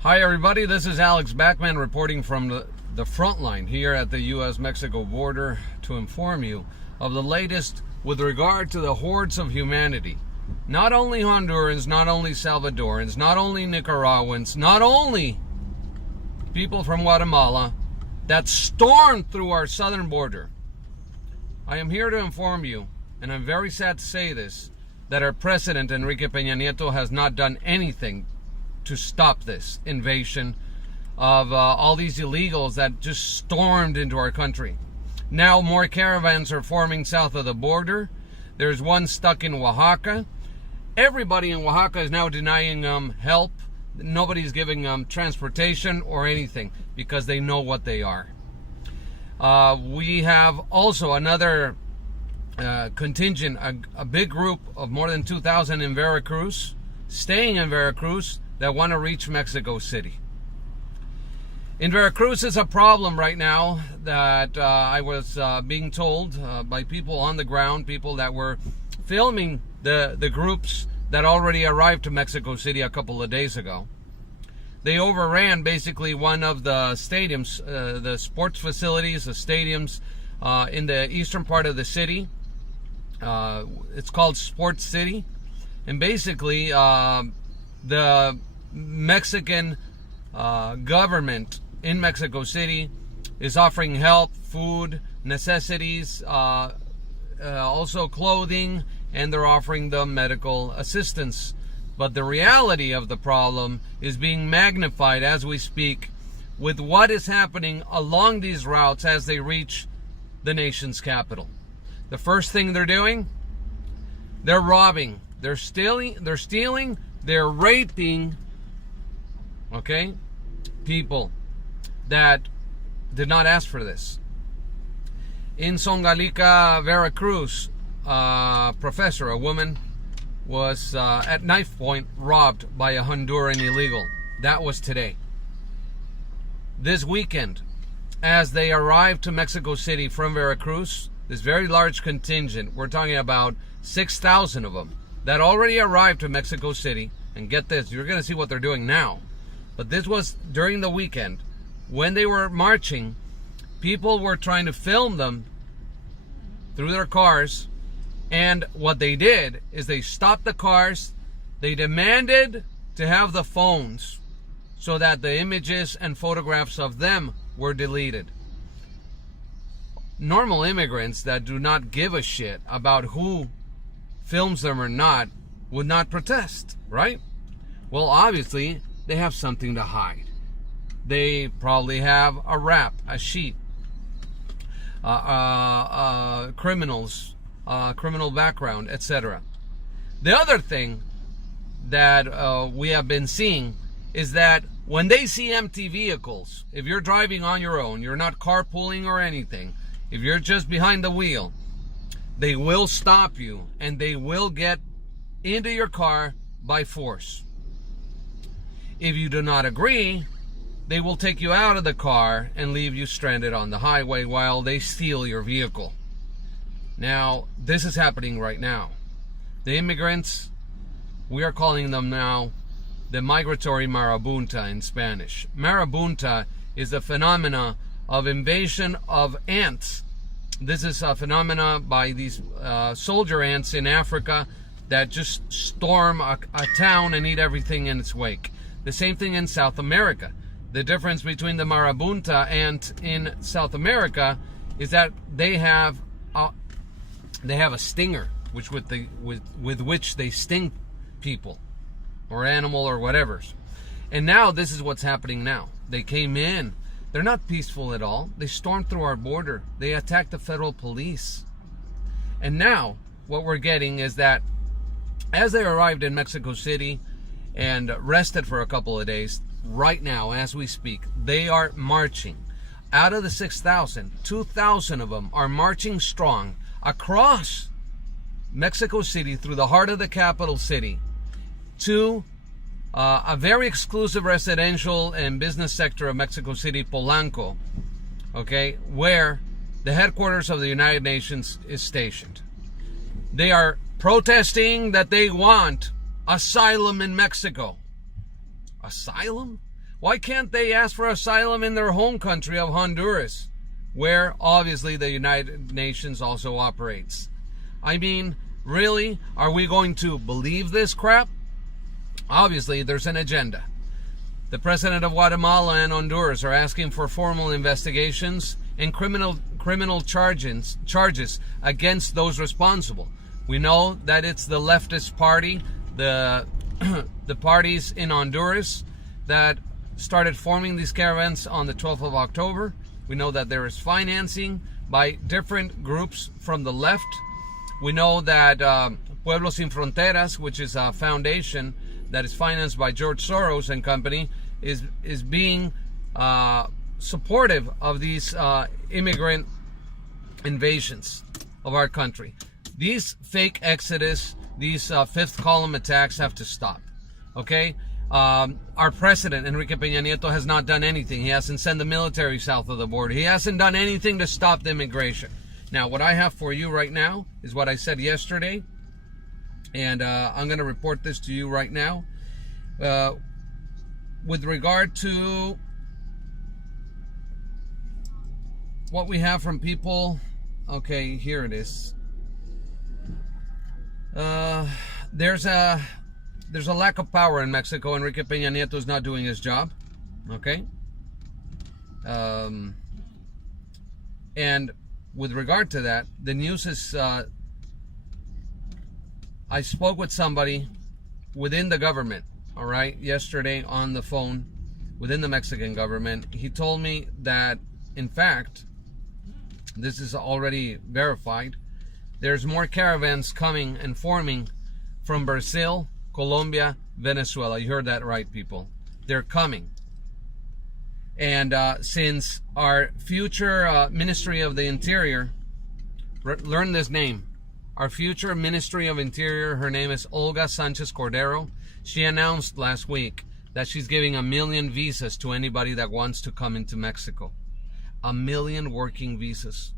Hi everybody, this is Alex Backman reporting from the front line here at the U.S.-Mexico border to inform you of the latest with regard to the hordes of humanity. Not only Hondurans, not only Salvadorans, not only Nicaraguans, not only people from Guatemala that stormed through our southern border. I am here to inform you, and I'm very sad to say this, that our president, Enrique Peña Nieto, has not done anything to stop this invasion of all these illegals that just stormed into our country. Now more caravans are forming south of the border. There's one stuck in Oaxaca. Everybody in Oaxaca is now denying help. Nobody's giving transportation or anything because they know what they are. We have also another contingent, a big group of more than 2,000 in Veracruz, staying in Veracruz, that want to reach Mexico City. In Veracruz is a problem right now that I was being told by people on the ground, people that were filming the groups that already arrived to Mexico City a couple of days ago. They overran basically one of the stadiums, the sports facilities, the stadiums in the eastern part of the city. It's called Sports City. And basically, the Mexican government in Mexico City is offering help, food, necessities, also clothing, and they're offering them medical assistance. But the reality of the problem is being magnified as we speak with what is happening along these routes as they reach the nation's capital. The first thing they're doing, they're robbing, they're stealing, they're raping, okay, people that did not ask for this. In Songalica, Veracruz, professor, a woman, was at knife point robbed by a Honduran illegal. That was today. This weekend, as they arrived to Mexico City from Veracruz, this very large contingent, we're talking about 6,000 of them, that already arrived to Mexico City. And get this, you're going to see what they're doing now. But this was during the weekend. When they were marching, people were trying to film them through their cars. And what they did is they stopped the cars. They demanded to have the phones so that the images and photographs of them were deleted. Normal immigrants that do not give a shit about who films them or not would not protest, right? Well, obviously, they have something to hide. They probably have a rap, a sheet, criminals, criminal background, etc. The other thing that we have been seeing is that when they see empty vehicles, if you're driving on your own, you're not carpooling or anything, if you're just behind the wheel, they will stop you and they will get into your car by force. If you do not agree, they will take you out of the car and leave you stranded on the highway while they steal your vehicle. Now, this is happening right now. The immigrants, we are calling them now the migratory marabunta in Spanish. Marabunta is a phenomena of invasion of ants. This is a phenomena by these soldier ants in Africa that just storm a town and eat everything in its wake. The same thing in South America. The difference between the marabunta ant in South America is that they have a stinger, with which they sting people or animal or whatever. And now this is what's happening now. They came in. They're not peaceful at all. They stormed through our border. They attacked the federal police. And now what we're getting is that as they arrived in Mexico City and rested for a couple of days, right now as we speak, they are marching. Out of the 6,000, 2,000 of them are marching strong across Mexico City through the heart of the capital city to a very exclusive residential and business sector of Mexico City, Polanco, okay, where the headquarters of the United Nations is stationed. They are protesting that they want asylum in Mexico. Asylum? Why can't they ask for asylum in their home country of Honduras, where obviously the United Nations also operates? I mean, really? Are we going to believe this crap? Obviously, there's an agenda. The president of Guatemala and Honduras are asking for formal investigations and criminal charges against those responsible. We know that it's the leftist party, the parties in Honduras that started forming these caravans on the 12th of October. We know that there is financing by different groups from the left. We know that Pueblos Sin Fronteras, which is a foundation that is financed by George Soros and company, is being supportive of these immigrant invasions of our country. These fake exodus, these fifth column attacks have to stop. Okay? Our president, Enrique Peña Nieto, has not done anything. He hasn't sent the military south of the border. He hasn't done anything to stop the immigration. Now, what I have for you right now is what I said yesterday. And I'm going to report this to you right now. With regard to what we have from people, okay, here it is. There's a lack of power in Mexico. Enrique Peña Nieto is not doing his job. Okay. And with regard to that, the news is, I spoke with somebody within the government, all right, yesterday on the phone within the Mexican government. He told me that, in fact, this is already verified. There's more caravans coming and forming from Brazil, Colombia, Venezuela. You heard that right, people. They're coming. And since our future Ministry of the Interior, learn this name, our future Ministry of Interior, her name is Olga Sanchez Cordero. She announced last week that she's giving 1 million visas to anybody that wants to come into Mexico. 1 million working visas.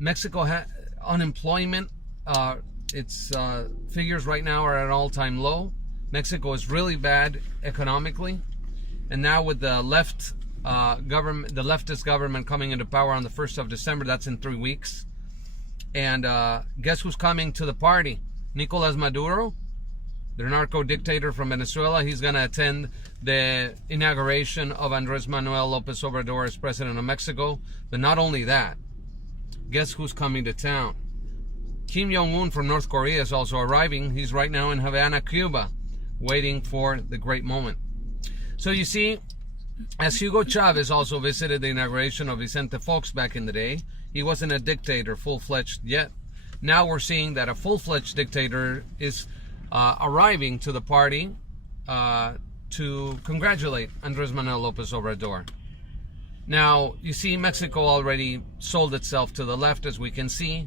Mexico unemployment, its figures right now are at an all-time low. Mexico is really bad economically, and now with the left government, the leftist government coming into power on the 1st of December, that's in 3 weeks. And guess who's coming to the party? Nicolas Maduro, the narco dictator from Venezuela. He's going to attend the inauguration of Andrés Manuel López Obrador as president of Mexico. But not only that, guess who's coming to town? Kim Jong-un from North Korea is also arriving. He's right now in Havana, Cuba, waiting for the great moment. So you see, as Hugo Chavez also visited the inauguration of Vicente Fox back in the day, he wasn't a dictator full-fledged yet. Now we're seeing that a full-fledged dictator is arriving to the party to congratulate Andrés Manuel López Obrador. Now, you see, Mexico already sold itself to the left, as we can see.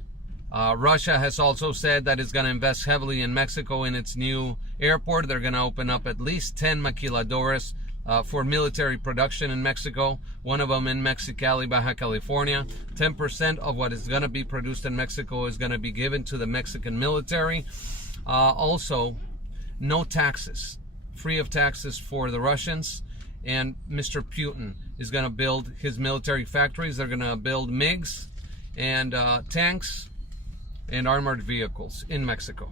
Russia has also said that it's going to invest heavily in Mexico in its new airport. They're going to open up at least 10 maquiladoras for military production in Mexico. One of them in Mexicali, Baja California. 10% of what is going to be produced in Mexico is going to be given to the Mexican military. Also, no taxes. Free of taxes for the Russians. And Mr. Putin is going to build his military factories. They're going to build MiGs and tanks and armored vehicles in Mexico.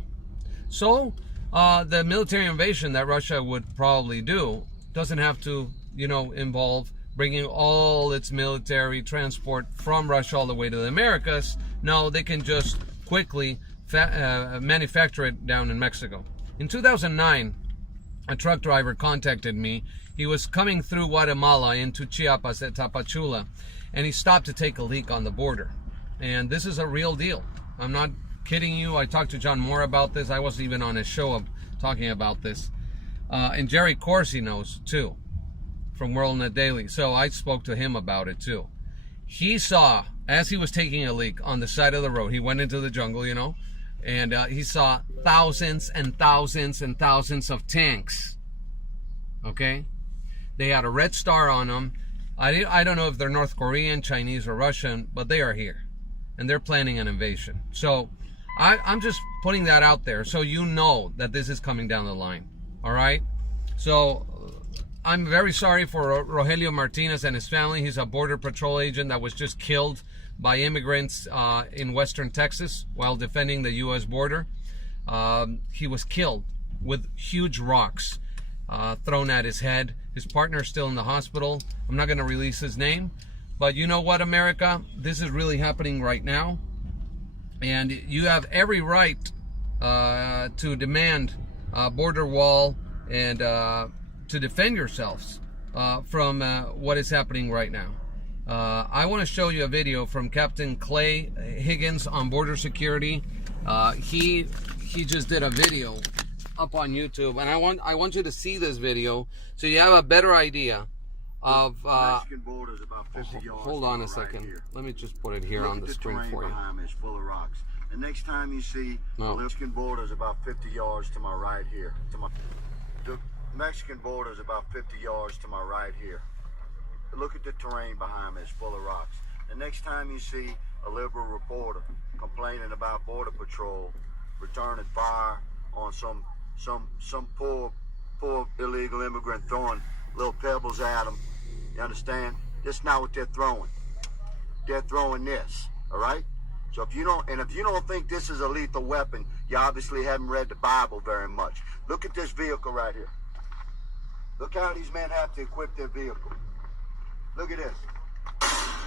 So the military invasion that Russia would probably do doesn't have to, involve bringing all its military transport from Russia all the way to the Americas. No, they can just quickly manufacture it down in Mexico. In 2009, a truck driver contacted me. He was coming through Guatemala into Chiapas at Tapachula, and he stopped to take a leak on the border. And this is a real deal. I'm not kidding you. I talked to John Moore about this. I was even on his show talking about this. And Jerry Corsi knows too, from WorldNet Daily. So I spoke to him about it too. He saw, as he was taking a leak on the side of the road, he went into the jungle, and he saw thousands and thousands and thousands of tanks. Okay? They had a red star on them. I don't know if they're North Korean, Chinese, or Russian, but they are here. And they're planning an invasion. So I'm just putting that out there so you know that this is coming down the line. All right? So I'm very sorry for Rogelio Martinez and his family. He's a Border Patrol agent that was just killed by immigrants in Western Texas while defending the U.S. border. He was killed with huge rocks thrown at his head. His partner's still in the hospital. I'm not going to release his name. But you know what, America? This is really happening right now. And you have every right to demand a border wall and to defend yourselves from what is happening right now. I want to show you a video from Captain Clay Higgins on border security. He just did a video up on YouTube, and I want you to see this video so you have a better idea of Mexican border is about 50 yards. Hold on a second. Right, let me just put it here on the screen for you. Behind me is full of rocks. The next time you see the Mexican border is about 50 yards to my right here. The Mexican border is about 50 yards to my right here. Look at the terrain behind me, it's full of rocks. The next time you see a liberal reporter complaining about Border Patrol returning fire on some poor illegal immigrant throwing little pebbles at them, you understand? That's not what they're throwing. They're throwing this, all right? So if you don't think this is a lethal weapon, you obviously haven't read the Bible very much. Look at this vehicle right here. Look how these men have to equip their vehicle. Look at this.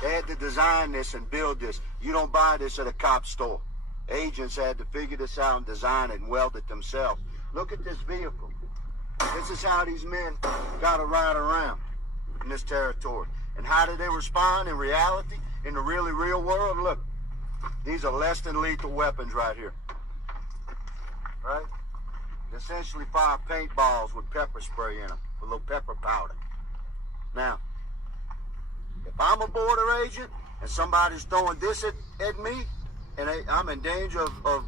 They had to design this and build this. You don't buy this at a cop store. Agents had to figure this out and design it and weld it themselves. Look at this vehicle. This is how these men got to ride around in this territory. And how do they respond in reality, in the really real world? Look, these are less than lethal weapons right here. Right? They essentially fire paintballs with pepper spray in them, with a little pepper powder. Now, if I'm a border agent and somebody's throwing this at me, and I'm in danger of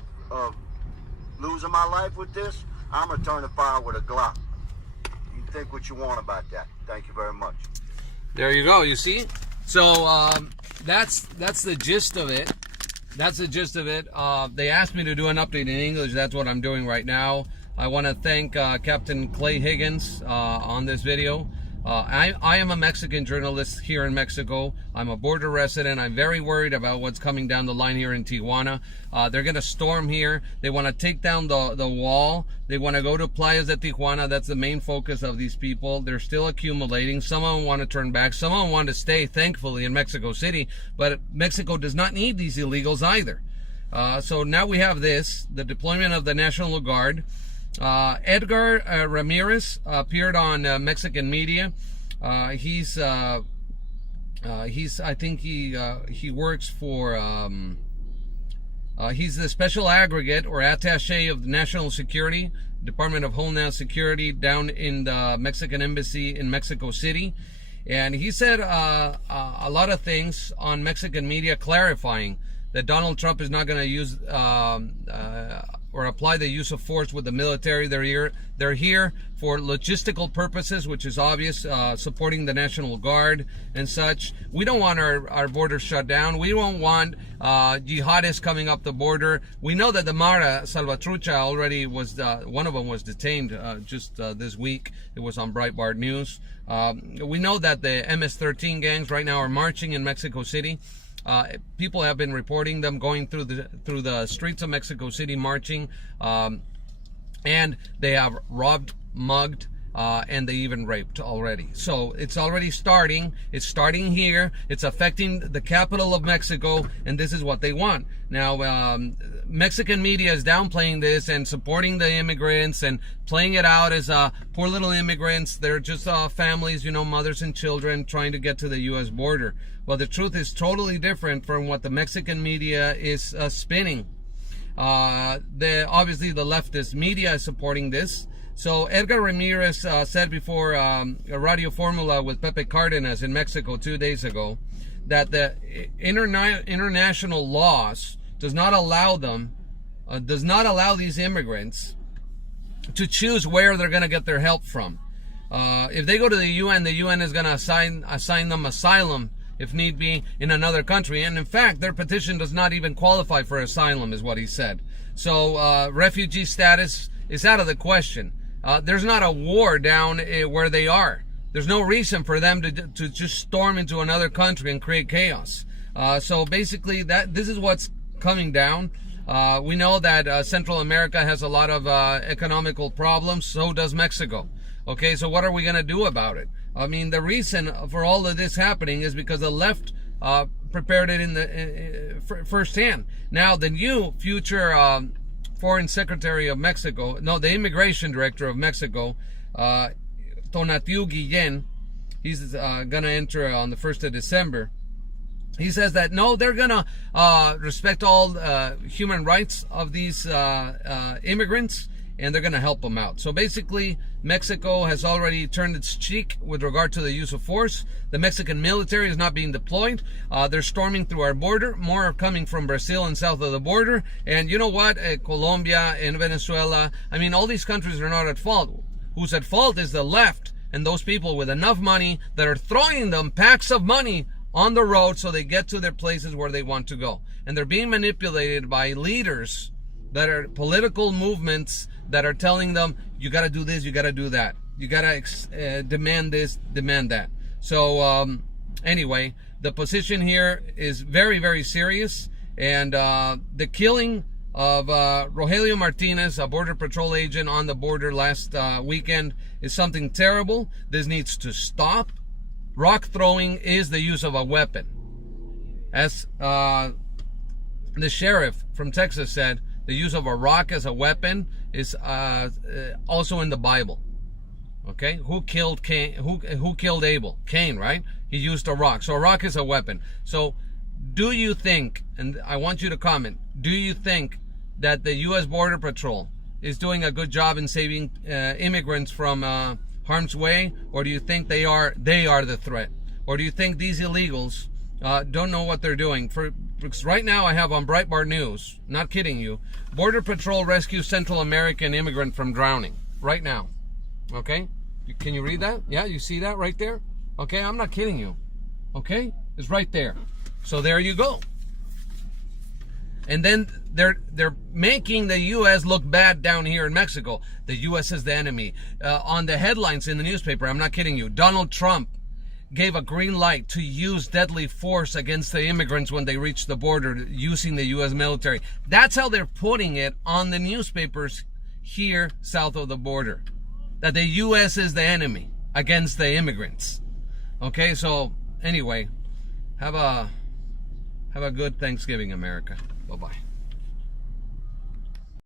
losing my life with this, I'm returning fire with a Glock. You can think what you want about that. Thank you very much. There you go. You see? So that's the gist of it. That's the gist of it. They asked me to do an update in English. That's what I'm doing right now. I want to thank Captain Clay Higgins on this video. I am a Mexican journalist here in Mexico. I'm a border resident. I'm very worried about what's coming down the line here in Tijuana. They're going to storm here. They want to take down the wall. They want to go to Playas de Tijuana. That's the main focus of these people. They're still accumulating. Some of them want to turn back. Some of them want to stay, thankfully, in Mexico City. But Mexico does not need these illegals either. So now we have this, the deployment of the National Guard. Edgar Ramirez appeared on Mexican media. He's I think he works for he's the special aggregate or attaché of the National Security, Department of Homeland Security down in the Mexican embassy in Mexico City. And he said a lot of things on Mexican media clarifying that Donald Trump is not going to use or apply the use of force with the military. They're here for logistical purposes, which is obvious, supporting the National Guard and such. We don't want our border shut down. We don't want jihadists coming up the border. We know that the Mara Salvatrucha already was, one of them was detained just this week. It was on Breitbart News. We know that the MS-13 gangs right now are marching in Mexico City. People have been reporting them going through the streets of Mexico City marching, and they have robbed, mugged, and they even raped already. So it's already starting. It's starting here. It's affecting the capital of Mexico, and this is what they want. Now, Mexican media is downplaying this and supporting the immigrants and playing it out as poor little immigrants. They're just families, mothers and children trying to get to the U.S. border. Well, the truth is totally different from what the Mexican media is spinning. Obviously, the leftist media is supporting this. So Edgar Ramirez said before a Radio Formula with Pepe Cardenas in Mexico 2 days ago that the international laws does not allow these immigrants to choose where they're going to get their help from. If they go to the UN is going to assign them asylum if need be in another country. And in fact, their petition does not even qualify for asylum, is what he said. So refugee status is out of the question. there's not a war down where they are. There's no reason for them to just storm into another country and create chaos. So basically, this is what's coming down. We know that Central America has a lot of economical problems. So does Mexico. Okay, so what are we going to do about it? I mean, the reason for all of this happening is because the left prepared it in the firsthand. Now, the new future Foreign Secretary of Mexico, no, the Immigration Director of Mexico, Tonatiu Guillen, he's going to enter on the 1st of December. He says that, no, they're going to respect all human rights of these immigrants, and they're going to help them out. So basically, Mexico has already turned its cheek with regard to the use of force. The Mexican military is not being deployed. They're storming through our border. More are coming from Brazil and south of the border. And you know what? Colombia and Venezuela, I mean, all these countries are not at fault. Who's at fault is the left and those people with enough money that are throwing them packs of money on the road so they get to their places where they want to go. And they're being manipulated by leaders that are political movements that are telling them, you got to do this, you got to do that. You got to demand this, demand that. So anyway, the position here is very, very serious. And the killing of Rogelio Martinez, a Border Patrol agent on the border last weekend, is something terrible. This needs to stop. Rock throwing is the use of a weapon. As the sheriff from Texas said, the use of a rock as a weapon is also in the Bible. Okay, who killed Cain? Who killed Abel? Cain, right? He used a rock. So a rock is a weapon. So do you think, and I want you to comment, do you think that the U.S. Border Patrol is doing a good job in saving immigrants from harm's way, or do you think they are the threat, or do you think these illegals don't know what they're doing? Because right now I have on Breitbart News, not kidding you, Border Patrol rescues Central American immigrant from drowning. Right now. Okay? Can you read that? Yeah, you see that right there? Okay, I'm not kidding you. Okay? It's right there. So there you go. And then they're making the U.S. look bad down here in Mexico. The U.S. is the enemy. On the headlines in the newspaper, I'm not kidding you, Donald Trump gave a green light to use deadly force against the immigrants when they reach the border using the U.S. military. That's how they're putting it on the newspapers here south of the border. That the U.S. is the enemy against the immigrants. Okay, so anyway, have a good Thanksgiving, America. Bye-bye.